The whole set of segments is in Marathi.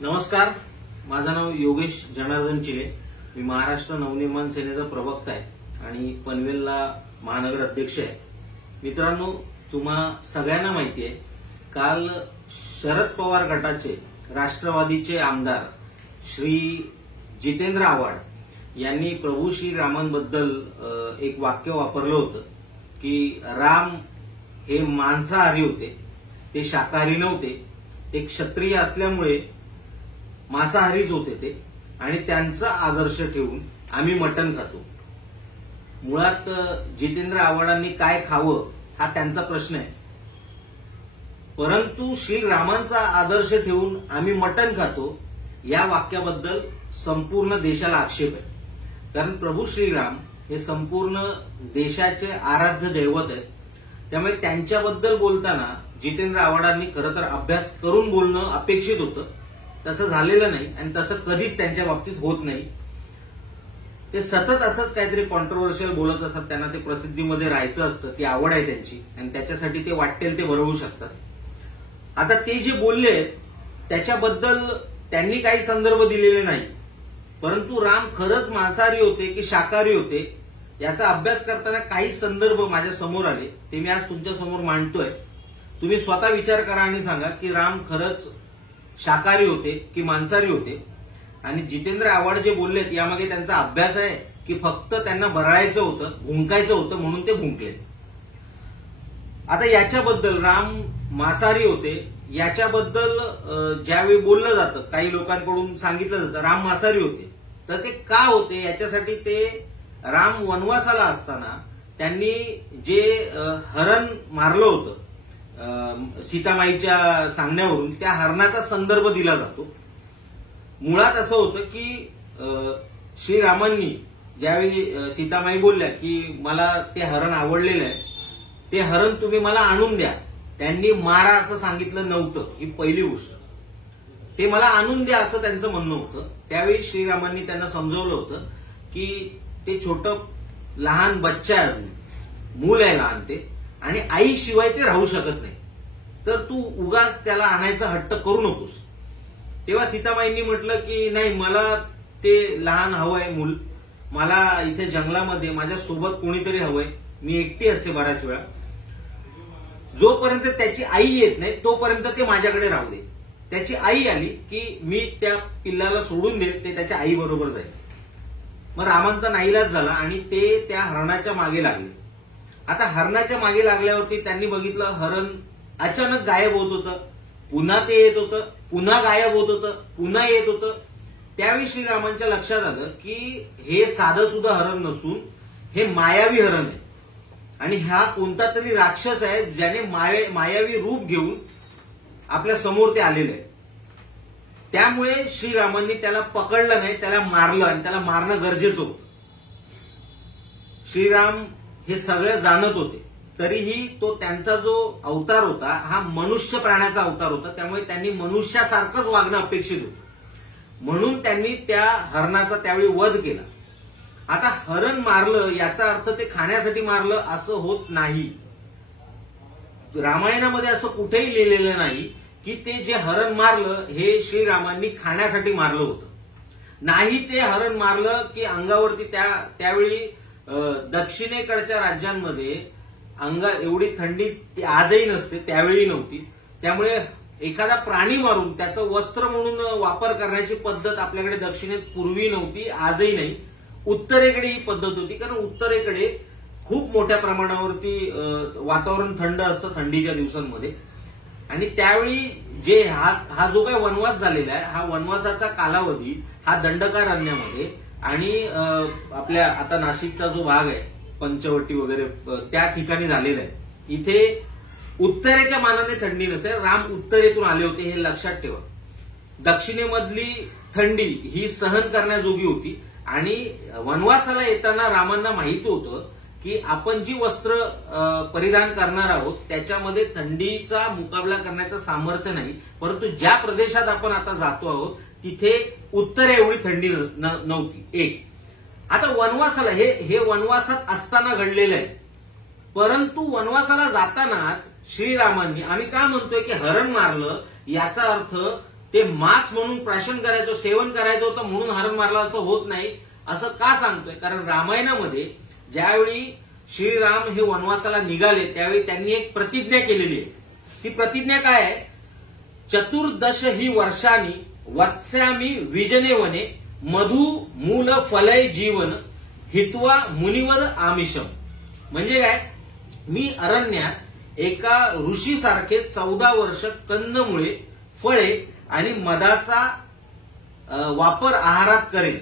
नमस्कार, माझं नाव योगेश जनार्दन चिले. मी महाराष्ट्र नवनिर्माण सेनेचा प्रवक्ता आहे आणि पनवेलला महानगर अध्यक्ष आहे. मित्रांनो, तुम्हा सगळ्यांना माहिती आहे, काल शरद पवार गटाचे राष्ट्रवादीचे आमदार श्री जितेंद्र आव्हाड यांनी प्रभू श्रीरामांबद्दल एक वाक्य वापरलं होतं की राम हे मांसाहारी होते, ते शाकाहारी नव्हते. ते क्षत्रिय असल्यामुळे मांसाहारीच होते ते, आणि त्यांचा आदर्श ठेवून आम्ही मटण खातो. मुळात जितेंद्र आव्हाडांनी काय खावं हा त्यांचा प्रश्न आहे, परंतु श्रीरामांचा आदर्श ठेवून आम्ही मटण खातो या वाक्याबद्दल संपूर्ण देशाला आक्षेप आहे. कारण प्रभू श्रीराम हे संपूर्ण देशाचे आराध्य दैवत आहेत. त्यामुळे त्यांच्याबद्दल बोलताना जितेंद्र आव्हाडांनी खरं तर अभ्यास करून बोलणं अपेक्षित होतं. तसं झालेलं नाही आणि तसं कधीच त्यांच्या बाबतीत होत नाही. ते सतत असंच काहीतरी कॉन्ट्रोवर्शियल बोलत असतात. त्यांना ते प्रसिद्धीमध्ये राहायचं असतं, ती आवड आहे त्यांची, आणि त्याच्यासाठी ते वाटेल ते बरवू शकतात. आता ते जे बोलले त्याच्याबद्दल त्यांनी काही संदर्भ दिलेले नाही, परंतु राम खरंच मांसाहारी होते की शाकाहारी होते याचा अभ्यास करताना काही संदर्भ माझ्या समोर आले. ते मी आज तुमच्या समोर मांडतोय. तुम्ही स्वतः विचार करा आणि सांगा की राम खरंच शाकाहारी होते की मांसाहारी होते. आणि जितेंद्र आव्हाड जे बोललेत यामागे त्यांचा अभ्यास आहे की फक्त त्यांना बरळायचं होतं, भुंकायचं होतं म्हणून ते भुंकले. आता याच्याबद्दल राम मांसाहारी होते याच्याबद्दल ज्यावेळी बोललं जातं, काही लोकांकडून सांगितलं जातं राम मांसाहारी होते, तर ते का होते याच्यासाठी ते राम वनवासाला असताना त्यांनी जे हरण मारलं होतं सीतामाईच्या सांगण्यावरून, त्या हरणाचा संदर्भ दिला जातो. मुळात असं होतं की श्रीरामांनी ज्यावेळी सीतामाई बोलल्या की मला ते हरण आवडलेलं आहे, ते हरण तुम्ही मला आणून द्या, त्यांनी मारा असं सांगितलं नव्हतं. ही पहिली गोष्ट. ते मला आणून द्या असं त्यांचं म्हणणं होतं. त्यावेळी श्रीरामांनी त्यांना समजवलं होतं की ते छोटं लहान बच्चा आहे, अजून मूल आहे लहान ते, आणि आईशिवाय ते राहू शकत नाही, तर तू उगाच त्याला आणायचा हट्ट करू नकोस. तेव्हा सीतामाईंनी म्हटलं की नाही, मला ते लहान हवंय मूल, मला इथे जंगलामध्ये माझ्या सोबत कोणीतरी हवंय, मी एकटी असते बऱ्याच वेळा, जोपर्यंत त्याची आई येत नाही तोपर्यंत ते माझ्याकडे राहू दे. त्याची आई आली की मी त्या पिल्लाला सोडून देईल, ते त्याच्या आई बरोबर जाईल. मग रामांचा नाईलाज झाला आणि ते त्या हरणाच्या मागे लागले. आता हरणाच्या मागे लागल्यावरती त्यांनी बघितलं हरण अचानक गायब होत होतं, पुन्हा ते येत होतं, पुन्हा गायब होत होतं, पुन्हा येत होतं. त्यावेळी श्रीरामांच्या लक्षात आलं की हे साधं सुद्धा हरण नसून हे मायावी हरण आहे, आणि हा कोणता तरी राक्षस आहे ज्याने मायावी रूप घेऊन आपल्या समोर ते आलेले आहे. त्यामुळे श्रीरामांनी त्याला पकडलं नाही, त्याला मारलं, आणि त्याला मारणं गरजेचं होतं. श्रीराम हे सगळं जाणत होते, तरीही तो त्यांचा जो अवतार होता हा मनुष्य प्राण्याचा अवतार होता. त्यामुळे त्यांनी मनुष्यासारखंच वागणं अपेक्षित होतं, म्हणून त्यांनी त्या हरणाचा त्यावेळी वध केला. आता हरण मारलं याचा अर्थ ते खाण्यासाठी मारलं असं होत नाही. रामायणामध्ये असं कुठेही लिहिलेलं नाही की ते जे हरण मारलं हे श्रीरामांनी खाण्यासाठी मारलं होतं. नाही, ते हरण मारलं की अंगावरती त्यावेळी दक्षिणेकडच्या राज्यांमध्ये एवढी थंडी आजही नसते, त्यावेळी नव्हती. त्यामुळे एखादा प्राणी मारून त्याचं वस्त्र म्हणून वापर करण्याची पद्धत आपल्याकडे दक्षिणेत पूर्वी नव्हती, आजही नाही. उत्तरेकडे ही पद्धत होती, कारण उत्तरेकडे खूप मोठ्या प्रमाणावरती वातावरण थंड असतं थंडीच्या दिवसांमध्ये. आणि त्यावेळी जे हा जो काही वनवास झालेला आहे, हा वनवासाचा कालावधी हा दंडकारण्यामध्ये आणि आपल्या आता नाशिकचा जो भाग आहे पंचवटी वगैरे त्या ठिकाणी झालेला आहे. इथे उत्तरेच्या मानाने थंडी नसेल, राम उत्तरेतून आले होते हे लक्षात ठेवा. दक्षिणेमधली थंडी ही सहन करण्याजोगी होती, आणि वनवासाला येताना रामांना माहिती होतं की आपण जी वस्त्र परिधान करणार आहोत त्याच्यामध्ये थंडीचा मुकाबला करण्याचं सामर्थ्य नाही, परंतु ज्या प्रदेशात आपण आता जातो आहोत तिथे उत्तरे एवढी थंडी नव्हती. एक, आता वनवासाला हे वनवासात असताना घडलेलं आहे, परंतु वनवासाला जातानाच श्रीरामांनी, आम्ही का म्हणतोय की हरण मारलं याचा अर्थ ते मांस म्हणून प्राशन करायचं, सेवन करायचं होतं म्हणून हरण मारला असं होत नाही. असं का सांगतोय? कारण रामायणामध्ये ज्यावेळी श्रीराम हे वनवासाला निघाले त्यावेळी त्यांनी एक प्रतिज्ञा केलेली आहे. ती प्रतिज्ञा काय आहे? चतुर्दश ही वर्षांनी वत्स्यामी विजने वने मधु मूल फलय जीवन हित्वा मुनिवर आमिषम. म्हणजे काय? मी अरण्यात एका ऋषीसारखे 14 वर्ष कंदमुळे, फळे आणि मधाचा वापर आहारात करेन.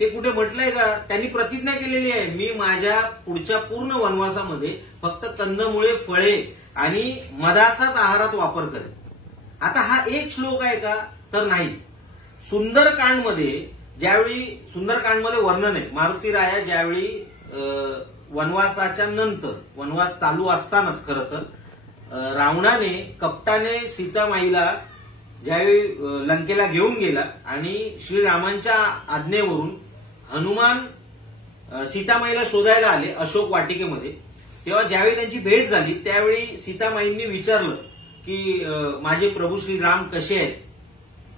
ते कुठे म्हटलंय का? त्यांनी प्रतिज्ञा केलेली आहे, मी माझ्या पुढच्या पूर्ण वनवासामध्ये फक्त कंदमुळे, फळे आणि मधाचाच आहारात वापर करेन. आता हा एक श्लोक आहे का? तर नाही. सुंदरकांडमध्ये ज्यावेळी सुंदरकांडमध्ये वर्णन आहे, मारुती राया ज्यावेळी वनवासाच्या नंतर, वनवास चालू असतानाच खरं तर रावणाने, कपटाने सीतामाईला ज्यावेळी लंकेला घेऊन गेला आणि श्रीरामांच्या आज्ञेवरून हनुमान सीतामाईला शोधायला आले अशोक वाटिकेमध्ये, तेव्हा ज्यावेळी त्यांची भेट झाली त्यावेळी सीतामाईंनी विचारलं की माझे प्रभू श्रीराम कसे आहेत,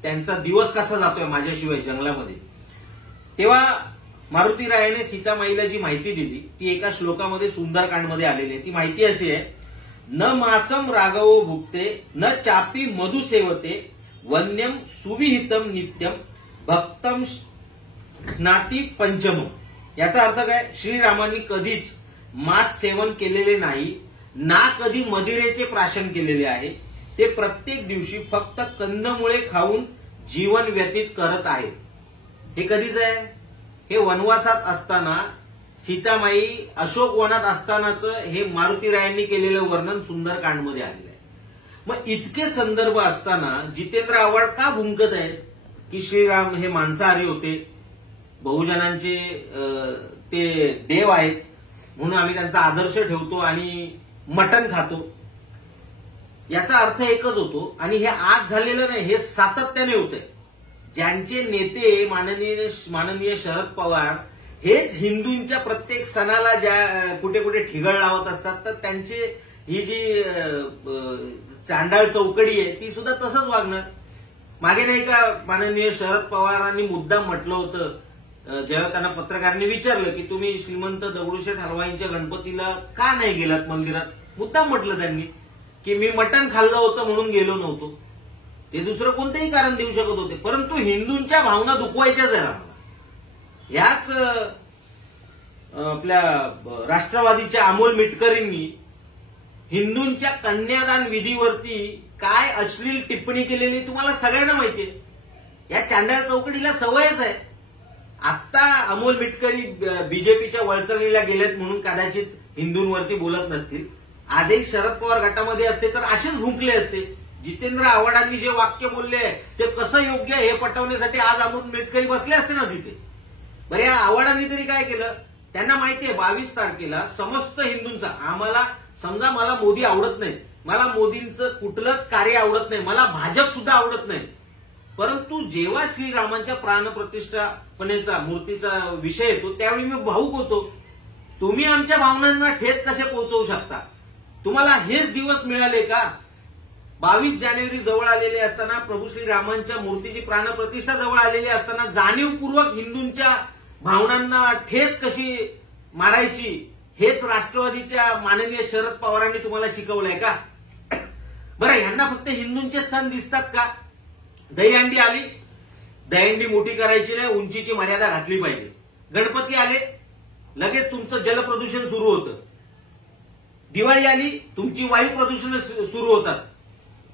त्यांचा दिवस कसा जातोय माझ्याशिवाय जंगलामध्ये. तेव्हा मारुती रायाने सीतामाईला जी माहिती दिली ती एका श्लोकामध्ये सुंदरकांडमध्ये आलेली आहे. ती माहिती अशी आहे, न मासम राघवो भुक्ते न चापी मधु सेवते वन्यम सुविहितम नित्यम भक्तम नाती पंचम. याचा अर्थ काय? श्रीरामांनी कधीच मांस सेवन केलेले नाही, ना कधी मदिरेचे प्राशन केलेले आहे. ते प्रत्येक दिवशी फक्त कंदमुळे खाऊन जीवन व्यतीत करत आहेत. हे कधीच आहे? हे वनवासात असताना, सीतामाई अशोक वनात असतानाच हे मारुती रायांनी केलेलं वर्णन सुंदरकांडमध्ये आलेलं आहे. मग इतके संदर्भ असताना जितेंद्र आव्हाड का भुंकत आहेत की श्रीराम हे मांसाहारी होते, बहुजनांचे ते देव आहेत म्हणून आम्ही त्यांचा आदर्श ठेवतो आणि मटण खातो? याचा अर्थ एकच होतो, आणि हे आज झालेलं नाही, हे सातत्याने होतंय. ज्यांचे नेते माननीय शरद पवार हेच हिंदूंच्या प्रत्येक सणाला ज्या कुठे कुठे ठिगळ लावत असतात, तर त्यांची ही जी चांडाळ चौकडी आहे ती सुद्धा तसंच वागणार. मागे नाही का माननीय शरद पवारांनी मुद्दाम म्हटलं होतं, जेव्हा त्यांना पत्रकारांनी विचारलं की तुम्ही श्रीमंत दगडूशेठ हलवाईंच्या गणपतीला का नाही गेलात मंदिरात, मुद्दाम म्हटलं त्यांनी की मी मटण खाल्लं होतं म्हणून गेलो नव्हतो. ते दुसरं कोणतंही कारण देऊ शकत होते, परंतु हिंदूंच्या भावना दुखवायच्याच आहे आम्हाला. ह्याच आपल्या राष्ट्रवादीच्या अमोल मिटकरींनी हिंदूंच्या कन्यादान विधीवरती काय अश्लील टिप्पणी केलेली तुम्हाला सगळ्यांना माहितीये. या चांडाळ चौकडीला सवयच आहे. आता अमोल मिटकरी बीजेपीच्या वळचणीला गेलेत म्हणून कदाचित हिंदूंवरती बोलत नसतील. आजही शरद पवार गटामध्ये असते तर असेच भुंकले असते. जितेंद्र आव्हाडांनी जे वाक्य बोलले ते कसं योग्य हे पटवण्यासाठी आज अमोल मिटकरी बसले असते ना तिथे. बरं, या आव्हाडांनी तरी काय केलं? त्यांना माहितीये 22 तारखेला समस्त हिंदूंचा, आम्हाला समजा मला मोदी आवडत नाही, मला मोदींचं कुठलंच कार्य आवडत नाही, मला भाजप सुद्धा आवडत नाही, परंतु जेव्हा श्रीरामांच्या प्राणप्रतिष्ठापनेचा मूर्तीचा विषय येतो त्यावेळी मी भाऊक होतो. तुम्ही आमच्या भावनांना ठेच कसे पोहोचवू शकता? तुम्हाला हेच दिवस मिळाले का? 22 जानेवारी जवळ आलेले असताना, प्रभू श्रीरामांच्या मूर्तीची प्राणप्रतिष्ठा जवळ आलेली असताना जाणीवपूर्वक हिंदूंच्या भावनांना ठेच कशी मारायची हेच राष्ट्रवादीच्या माननीय शरद पवारांनी तुम्हाला शिकवलंय का? बरं, यांना फक्त हिंदूंचे सण दिसतात का? दहीहंडी आली, दहीहंडी मोठी करायची नाही, उंचीची मर्यादा घातली पाहिजे. गणपती आले, लगेच तुमचं जलप्रदूषण सुरू होतं. दिवाळी आली, तुमची वायू प्रदूषण सुरू होतात.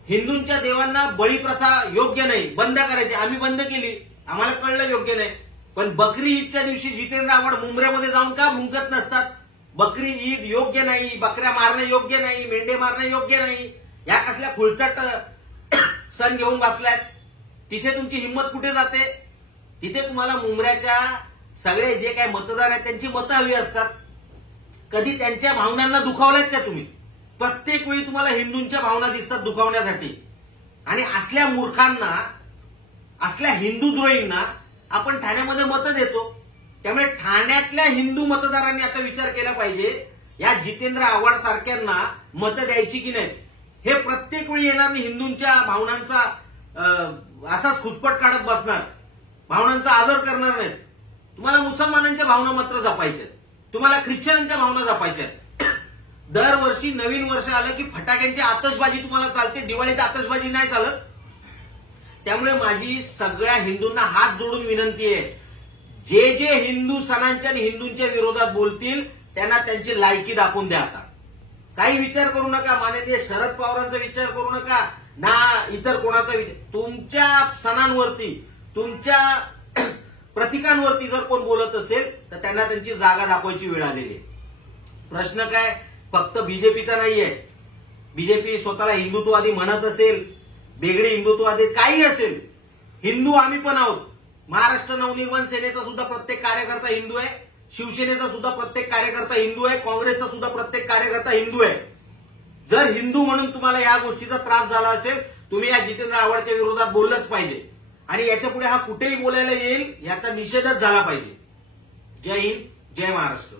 हिंदूंच्या देवांना बळी प्रथा योग्य नाही, बंद करायची. आम्ही बंद केली, आम्हाला कळलं योग्य नाही. पण बकरी ईदच्या दिवशी जितेंद्र आव्हाड मुंबऱ्यामध्ये जाऊन का भुंकत नसतात? बकरी ईद योग्य नाही, बकऱ्या मारणं योग्य नाही, मेंढे मारणं योग्य नाही, या कसल्या खुळचट सण घेऊन बसल्यात. तिथे तुमची हिंमत कुठे जाते? तिथे तुम्हाला मुंबऱ्याच्या सगळे जे काही मतदार आहेत त्यांची मतं हवी असतात. कधी त्यांच्या भावनांना दुखावल्यात का तुम्ही? प्रत्येक वेळी तुम्हाला हिंदूंच्या भावना दिसतात दुखावण्यासाठी. आणि असल्या मूर्खांना, असल्या हिंदूद्रोहींना आपण ठाण्यामध्ये मतं देतो. त्यामुळे ठाण्यातल्या हिंदू मतदारांनी आता विचार केला पाहिजे, या जितेंद्र आव्हाड सारख्यांना मतं द्यायची की नाही. हे प्रत्येक वेळी येणार नाही हिंदूंच्या भावनांचा असाच खुसपट काढत बसणार, भावनांचा आदर करणार नाहीत. तुम्हाला मुसलमानांच्या भावना मात्र जपायच्या, तुम्हाला ख्रिश्चनांच्या भावना जपायच्या. दरवर्षी नवीन वर्ष आलं की फटाक्यांची आतषबाजी तुम्हाला चालते, दिवाळीत आतषबाजी नाही चालत. त्यामुळे माझी सगळ्या हिंदूंना हात जोडून विनंती आहे, जे जे हिंदू सणांच्या आणि हिंदूंच्या विरोधात बोलतील त्यांना त्यांची लायकी दाखवून द्या. आता काही विचार करू नका, माननीय शरद पवारांचा विचार करू नका ना इतर कोणाचा विचार. तुमच्या सणांवरती, तुमच्या प्रतीकांवरती जर कोण बोलत असेल तर त्यांना त्यांची जागा दाखवायची वेळ आलेली आहे. प्रश्न काय फक्त बीजेपीचा नाहीये. बीजेपी स्वतःला हिंदुत्ववादी म्हणत असेल, वेगळी हिंदुत्ववादी काही असेल, हिंदू आम्ही पण आहोत. महाराष्ट्र नवनिर्माण सेनेचा सुद्धा प्रत्येक कार्यकर्ता हिंदू आहे, शिवसेनेचा सुद्धा प्रत्येक कार्यकर्ता हिंदू आहे, काँग्रेसचा सुद्धा प्रत्येक कार्यकर्ता हिंदू आहे. जर हिंदू म्हणून तुम्हाला या गोष्टीचा त्रास झाला असेल, तुम्ही या जितेंद्र आव्हाडच्या विरोधात बोललंच पाहिजे आणि याच्या पुढे हा कुठेही बोलायला येईल याचा निषेधच झाला पाहिजे. जय हिंद, जय महाराष्ट्र.